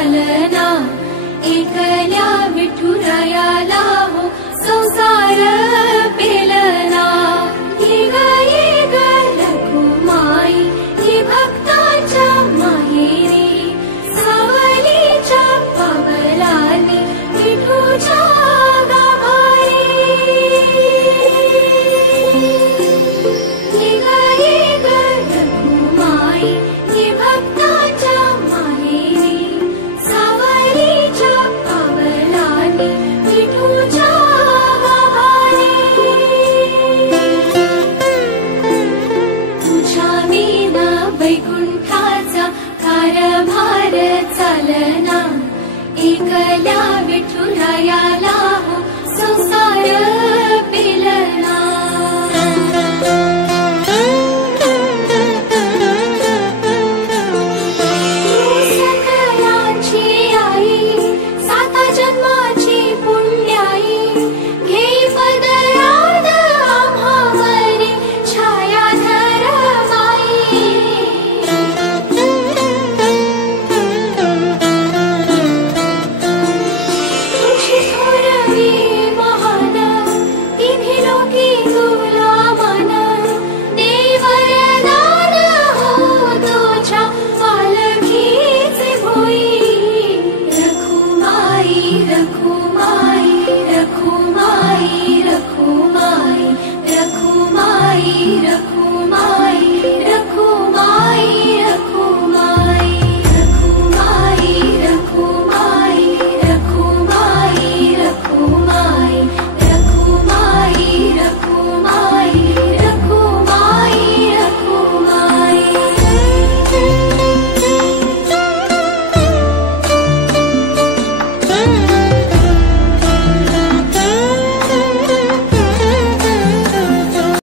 चालना, एकल्या विठुरायाला हो संसार पेलना। ये ग रखुमाई ही भक्ताच्या माहेरी, सावलीच्या पावलांनी विठूच्या गाभारी। ये ग रखुमाई ही भक्ताच्या माहेरी, सावलीच्या पावलांनी विठूच्या गाभारी। तुझ्या विना वैकुंठाचा कारभार चालना, एकल्या विठुरायाला हो संसार